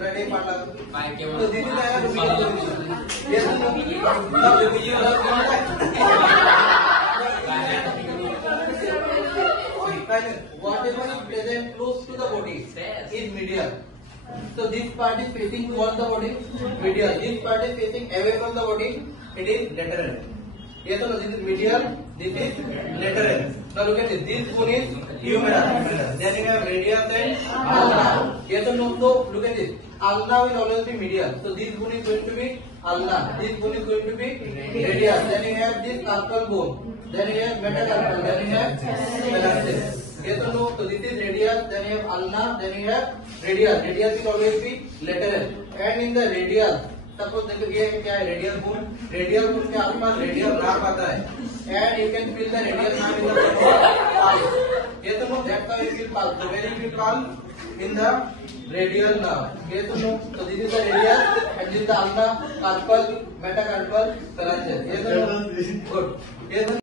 ready pala. Baik ya. So this is the yes or no? Whatever is present close to the body is medial. So this part is facing towards the body, medial. This part is facing away from the body, it is lateral. Yes or no? This is medial, this is lateral. Now look at this. This bone is humerus. Then you have radius and ulna. Yes or no? So look at this. Ulna will always be medial. So this bone is going to be ulna. This bone is going to be radius. Then you have this carpal bone. Then you have metacarpal. Then you have phalanges. Yes or no? So this is radius. Then you have ulna. Then you have radius. Radius will always be lateral. And in the radius, suppose देखो ये क्या है radial bone के आसपास radial nerve आता है and you can feel the radial nerve in the pulse ये तो know that's how you feel pulse where you feel pulse in the radial nerve ये तो know so this is the radius and this is the ulna carpal metacarpal phalanges ये तो good ये